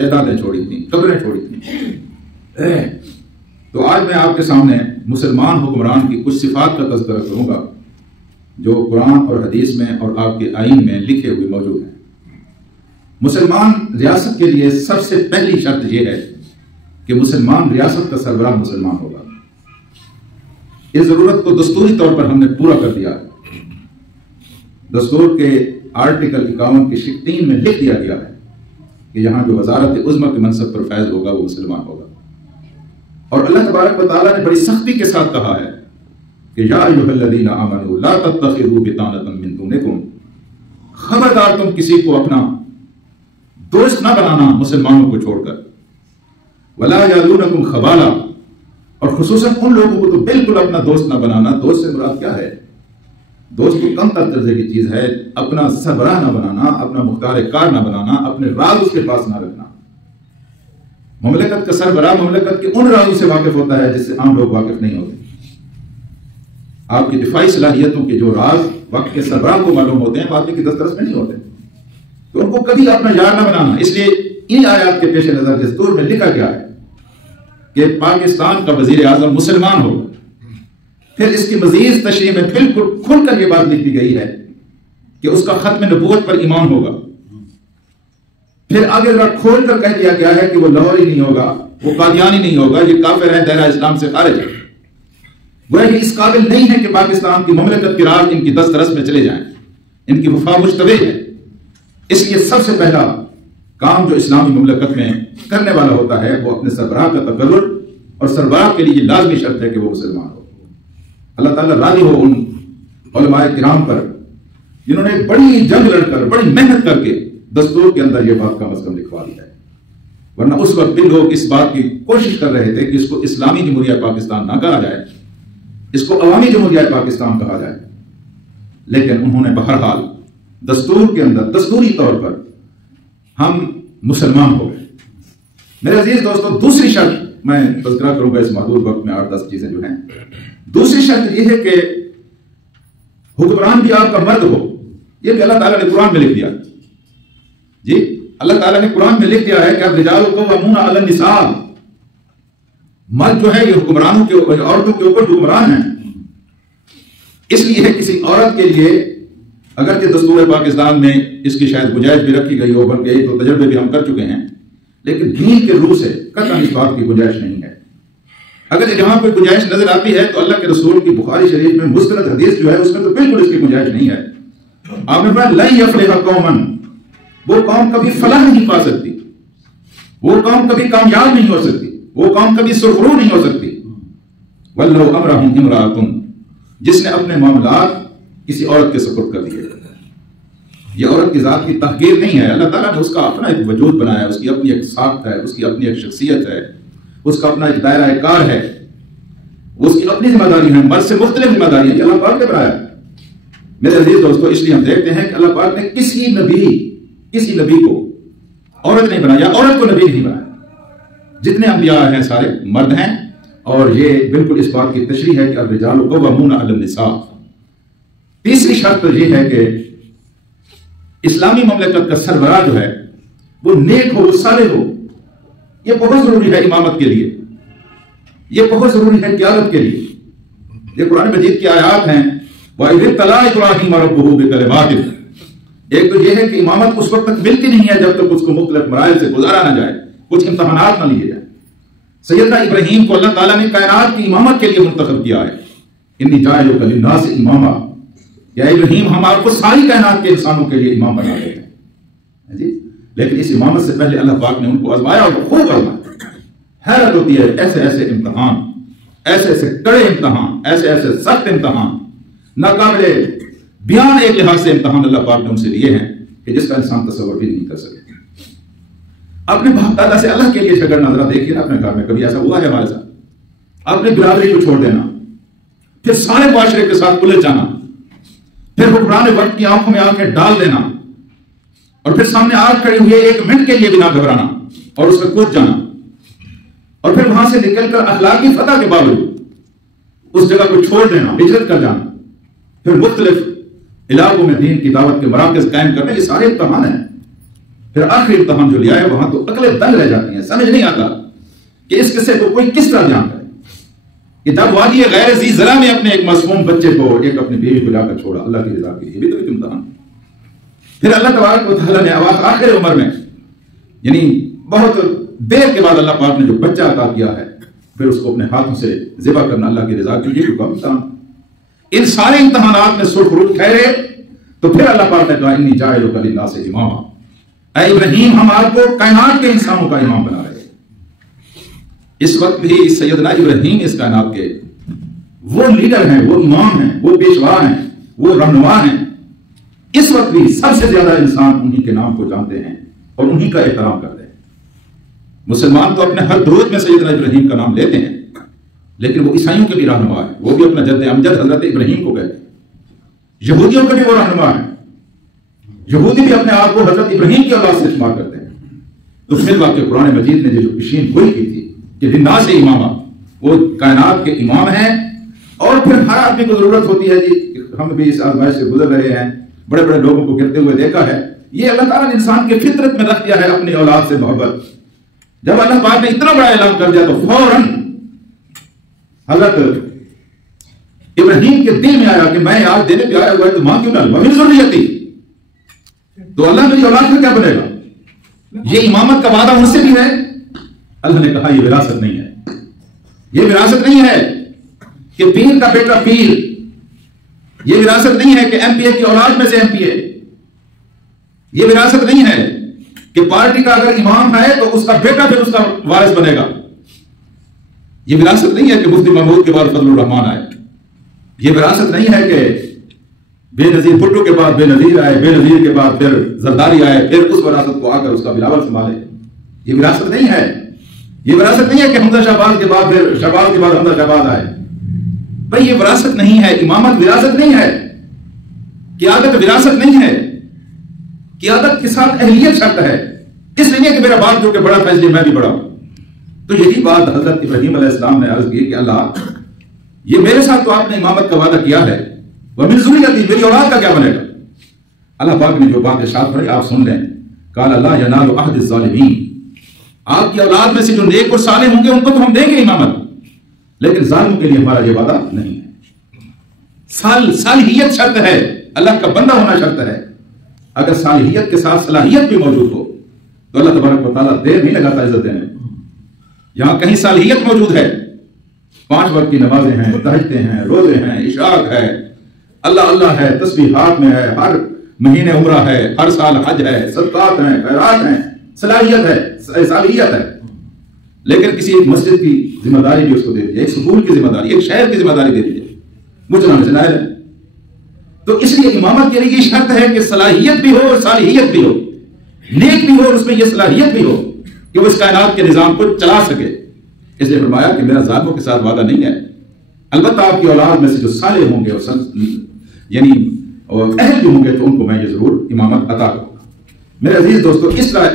جائیدادیں چھوڑی تھیں، قبریں چھوڑی تھیں۔ تو آج میں آپ کے سامنے مسلمان حکمران کی کچھ صفات کا تذکرہ کروں گا جو قرآن اور حدیث میں اور آپ کے آئین میں لکھے ہوئے موجود ہیں۔ مسلمان ریاست کے لیے سب سے پہلی شرط یہ ہے کہ مسلمان ریاست کا سربراہ مسلمان ہوگا۔ اس ضرورت کو دستوری طور پر ہم نے پورا کر دیا ہے۔ دستور کے آرٹیکل 51 کی شق 3 میں لکھ دیا گیا ہے کہ یہاں جو وزارت عظمیٰ کے منصب پر فائز ہوگا وہ مسلمان ہوگا، اور اللہ تبارک و تعالیٰ نے بڑی سختی کے ساتھ کہا ہے کہ یا ایھا الذین آمنوا لا تتخذوا بطانۃ من دونکم، خبردار تم کسی کو اپنا دوست نہ بنانا مسلمانوں کو چھوڑ کر، ولا یالونکم خبالا، اور خصوصاً ان لوگوں کو تو بالکل اپنا دوست نہ بنانا۔ دوست سے مراد کیا ہے؟ دوست کو کم تر درجے کی چیز ہے، اپنا سربراہ نہ بنانا، اپنا مختار کار نہ بنانا، اپنے راز اس کے پاس نہ رکھنا۔ مملکت کا سربراہ مملکت کے ان رازوں سے واقف ہوتا ہے جس سے عام لوگ واقف نہیں ہوتے۔ آپ کی دفاعی صلاحیتوں کے جو راز وقت کے سربراہ کو معلوم ہوتے ہیں وہ آدمی کی دسترس میں نہیں ہوتے، تو ان کو کبھی اپنا یار نہ بنانا۔ اس لیے ان آیات کے پیش نظر دستور میں لکھا گیا ہے کہ پاکستان کا وزیر اعظم مسلمان ہوگا۔ پھر اس کی مزید تشریح میں بالکل کھل کر یہ بات لکھ دی گئی ہے کہ اس کا ختم نبوت پر ایمان ہوگا۔ پھر آگے ذرا کھول کر کہہ دیا گیا ہے کہ وہ لاہوری نہیں ہوگا، وہ قادیانی نہیں ہوگا، یہ کافر ہیں، دائرہ اسلام سے خارج ہے۔ وہ اس قابل نہیں ہے کہ پاکستان کی مملکت کے راز ان کی دسترس میں چلے جائیں، ان کی وفا مشتبہ ہے۔ اس لیے سب سے پہلا کام جو اسلامی مملکت میں کرنے والا ہوتا ہے وہ اپنے سربراہ کا تقرر، اور سربراہ کے لیے یہ لازمی شرط ہے کہ وہ مسلمان ہو۔ اللہ تعالیٰ راضی ہو ان علماء کرام پر جنہوں نے بڑی جنگ لڑ کر، بڑی محنت کر کے دستور کے اندر یہ بات کم از کم لکھوا دی ہے، ورنہ اس وقت بھی لوگ اس بات کی کوشش کر رہے تھے کہ اس کو اسلامی جمہوریہ پاکستان نہ کہا جائے، اس کو عوامی جمہوریہ پاکستان کہا جائے۔ لیکن انہوں نے بہرحال دستور کے اندر دستوری طور پر ہم مسلمان ہو گئے۔ میرے عزیز دوستو، دوسری شرط میں تذکرہ کروں گا اس محدود وقت میں 8-10 چیزیں جو ہیں۔ دوسری شرط یہ ہے کہ حکمران بھی آپ کا مرد ہو۔ یہ بھی اللہ تعالیٰ نے قرآن میں لکھ دیا جی، اللہ تعالیٰ نے قرآن میں لکھ دیا ہے کہ الرجال قوامون علی النساء، مرد جو ہے یہ حکمرانوں کے اوپر، عورتوں کے اوپر حکمران ہیں۔ اس لیے ہے کسی عورت کے لیے اگرچہ دستور پاکستان میں اس کی شاید گنجائش بھی رکھی گئی ہو، بلکہ ایک دو تجربے بھی ہم کر چکے ہیں، لیکن دین کے روح سے قطعاً اس بات کی گنجائش نہیں ہے۔ اگر جہاں کوئی گنجائش نظر آتی ہے تو اللہ کے رسول کی بخاری شریف میں مستند حدیث جو ہے اس میں تو بالکل اس کی گنجائش نہیں ہے۔ آپ نے فرمایا لن یفلح قوما، وہ قوم کبھی فلاح نہیں پا سکتی، وہ قوم کبھی کامیاب نہیں ہو سکتی، وہ قوم کبھی سرخرو نہیں ہو سکتی ولو امرہم امرأۃ، جس نے اپنے معاملات کسی عورت کے سپرد کر دیے۔ یہ عورت کی ذات کی تحقیر نہیں ہے، اللہ تعالیٰ نے اس کا اپنا ایک وجود بنایا ہے، اس کی اپنی ایک ساخت ہے، اس کی اپنی ایک شخصیت ہے، اس کا اپنا ایک دائرہ کار ہے، اس کی اپنی ذمہ داری ہے، مرد سے مختلف ذمہ داری ہے، اللہ پاک نے بنایا۔ میرے عزیز دوستو، اس لیے ہم دیکھتے ہیں کہ اللہ پاک نے کسی نبی کو عورت نہیں بنایا، عورت کو نبی نہیں بنایا۔ جتنے انبیاء ہیں سارے مرد ہیں، اور یہ بالکل اس بات کی تشریح ہے کہ الرجال قوامون علی النساء۔ تیسری شرط یہ ہے کہ اسلامی مملکت کا سربراہ جو ہے وہ نیک ہو، وہ صالح ہو۔ یہ بہت ضروری ہے امامت کے لیے، یہ بہت ضروری ہے قیادت کے لیے۔ یہ قرآن مجید کی آیات ہیں، وَإِذِ ابْتَلَىٰ إِبْرَاهِيمَ رَبُّهُ بِكَلِمَاتٍ۔ ایک تو یہ ہے کہ امامت اس وقت تک ملتی نہیں ہے جب تک اس کو مختلف مراحل سے گزارا نہ جائے، کچھ امتحانات نہ لیے جائیں۔ سیدنا ابراہیم کو اللہ تعالیٰ نے کائنات کی امامت کے لیے منتخب کیا ہے، انی جاعلک للناس اماما، یا ابراہیم ہم آپ کو ساری کائنات کے انسانوں کے لیے امام بنا رہے ہیں جی۔ لیکن اس امامت سے پہلے اللہ پاک نے ان کو آزمایا اور خوب آزمایا۔ حیرت ہوتی ہے، ایسے ایسے امتحان، ایسے ایسے کڑے امتحان، ایسے ایسے سخت امتحان، ناقابل بیان ایک لحاظ سے امتحان اللہ پاک نے ان سے لیے ہیں کہ جس کا انسان تصور بھی نہیں کر سکے۔ اپنے باپ دادا سے اللہ کے لیے جھگڑنا، ذرا دیکھیے نا اپنے گھر میں کبھی ایسا ہوا ہے ہمارے ساتھ؟ اپنے برادری کو چھوڑ دینا، پھر سارے معاشرے کے ساتھ الجھ جانا، پھر حکمران وقت کی آنکھوں میں آنکھیں ڈال دینا، اور پھر سامنے آگ کھڑی ہوئی 1 منٹ کے لیے بھی نہ گھبرانا اور اس میں کود جانا، اور پھر وہاں سے نکل کر اخلاقی فتح کے باوجود اس جگہ کو چھوڑ دینا، ہجرت کر جانا، پھر مختلف علاقوں میں دین کی دعوت کے مراکز قائم کرنے، یہ سارے امتحان ہیں۔ پھر آخری امتحان جو لیا ہے وہاں تو عقلیں دنگ رہ جاتی ہیں، سمجھ نہیں آتا کہ اس قصے کو کوئی کس طرح بیان کرے کہ جب وادی غیر ذی زرع میں اپنے ایک معصوم بچے کو، ایک اپنی بیوی کو لا کر چھوڑا اللہ کی رضا کے لیے، یہ بھی تو ایک امتحان۔ پھر اللہ تبارک و تعالیٰ نے آخر عمر میں، یعنی بہت دیر کے بعد اللہ پاک نے جو بچہ عطا کیا ہے، پھر اس کو اپنے ہاتھوں سے ذبح کرنا اللہ کی رضا کے لیے بھی امتحان۔ ان سارے امتحانات میں سرخرو ٹھہرے تو پھر اللہ پاک نے کہا انی جاعلک للناس اماما، اے ابراہیم ہم آپ کو کائنات کے انسانوں کا امام بنا رہے ہیں۔ اس وقت بھی سیدنا ابراہیم اس کائنات کے وہ لیڈر ہیں، وہ امام ہیں، وہ پیشوا ہیں، وہ رہنما ہیں۔ اس وقت بھی سب سے زیادہ انسان انہی کے نام کو جانتے ہیں اور انہی کا احترام کرتے ہیں۔ مسلمان تو اپنے ہر درود میں سیدنا ابراہیم کا نام لیتے ہیں، لیکن وہ عیسائیوں کے بھی رہنما ہے، وہ بھی اپنا جد امجد حضرت ابراہیم کو کہتے ہیں۔ یہودیوں کے بھی وہ رہنما ہے، یہودی بھی اپنے آپ کو حضرت ابراہیم کی اولاد سے شمار کرتے ہیں۔ تو پھر واقع قرآن مجید نے جو پیشین گوئی کی تھی کہ للناس اماما، وہ کائنات کے امام ہیں۔ اور پھر ہر آدمی کو ضرورت ہوتی ہے جی، ہم بھی اس آزمائش سے گزر رہے ہیں، بڑے بڑے لوگوں کو گرتے ہوئے دیکھا ہے، یہ اللہ تعالیٰ نے انسان کے فطرت میں رکھ دیا ہے اپنی اولاد سے محبت۔ جب اللہ پاک نے اتنا بڑا اعلان کر دیا تو فوراً حضرت ابراہیم کے دل میں آیا کہ میں آج دینے پہ آیا ہوا ہے تو ماں کیوں نہ لوں، میری ضروریت تو اللہ میری اولاد کا کیا بنے گا؟ یہ امامت کا وعدہ ان سے بھی ہے۔ اللہ نے کہا یہ وراثت نہیں ہے، یہ وراثت نہیں ہے کہ پیر کا بیٹا پیر، یہ وراثت نہیں ہے کہ ایم پی اے کی اولاد میں سے ایم پی اے، یہ وراثت نہیں ہے کہ پارٹی کا اگر امام ہے تو اس کا بیٹا پھر اس کا وارث بنے گا، یہ وراثت نہیں ہے کہ مفتی محمود کے بعد فضل الرحمان آئے، یہ وراثت نہیں ہے کہ بے نظیر بھٹو کے بعد بے نظیر آئے، بے نظیر کے بعد پھر زرداری آئے، پھر اس وراثت کو آ کر اس کا بلاول سنبھالے، یہ وراثت نہیں ہے۔ یہ وراثت نہیں ہے کہ حمزہ شہباز کے بعد پھر شہباز کے بعد حمزہ شہباز آئے، بھائی یہ وراثت نہیں ہے۔ امامت وراثت نہیں ہے، قیادت وراثت نہیں ہے، قیادت کے ساتھ اہلیت شرط ہے، اس لیے کہ میرا باپ جو کہ بڑا فیصلے میں بھی بڑا ہوں۔ تو یہی بات حضرت ابراہیم علیہ السلام نے عرض کی کہ اللہ یہ میرے ساتھ تو آپ نے امامت کا وعدہ کیا ہے، وَمِن ذُرِّيَّتِي، میری اولاد کا کیا بنے گا؟ اللہ پاک نے جو بات ارشاد فرمائی آپ سن لیں، قَالَ لَا يَنَالُ عَهْدِ الظَّالِمِينَ، آپ کی اولاد میں سے جو نیک اور صالح ہوں گے ان کو تو ہم دیں گے امامت، لیکن ظالموں کے لیے ہمارا یہ وعدہ نہیں ہے۔ صالحیت شرط ہے، اللہ کا بندہ ہونا شرط ہے۔ اگر صالحیت کے ساتھ صلاحیت بھی موجود ہو تو اللہ تبارک و تعالیٰ دیر نہیں لگاتا عزت دینے میں۔ یہاں کہیں صالحیت موجود ہے، 5 وقت کی نمازیں ہیں، تہجدیں ہیں، روزے ہیں، اشراق ہے، اللہ اللہ ہے، تسبیحات میں ہے، ہر مہینے عمرہ ہے، ہر سال حج ہے، صدقات ہیں، خیرات ہیں، صلاحیت ہے، صالحیت ہے، لیکن کسی ایک مسجد کی ذمہ داری بھی اس کو دے دی، ایک سکول کی ذمہ داری، ایک شہر کی ذمہ داری دے دی جائے، وہ چلانے سے نائل ہے۔ تو اس لیے امامت کے لیے یہ شرط ہے کہ صلاحیت بھی ہو اور صالحیت بھی ہو، نیک بھی ہو اور اس میں یہ صلاحیت بھی ہو کہ وہ اس کائنات کے نظام کو چلا سکے۔ اس لیے فرمایا کہ میرا ظالموں کے ساتھ وعدہ نہیں ہے، البتہ آپ کی اولاد میں سے جو صالح ہوں گے اور یعنی اہل بھی ہوں گے تو ان کو میں یہ ضرور امامت عطا کروں گا۔ میرے عزیز دوستو، اس طرح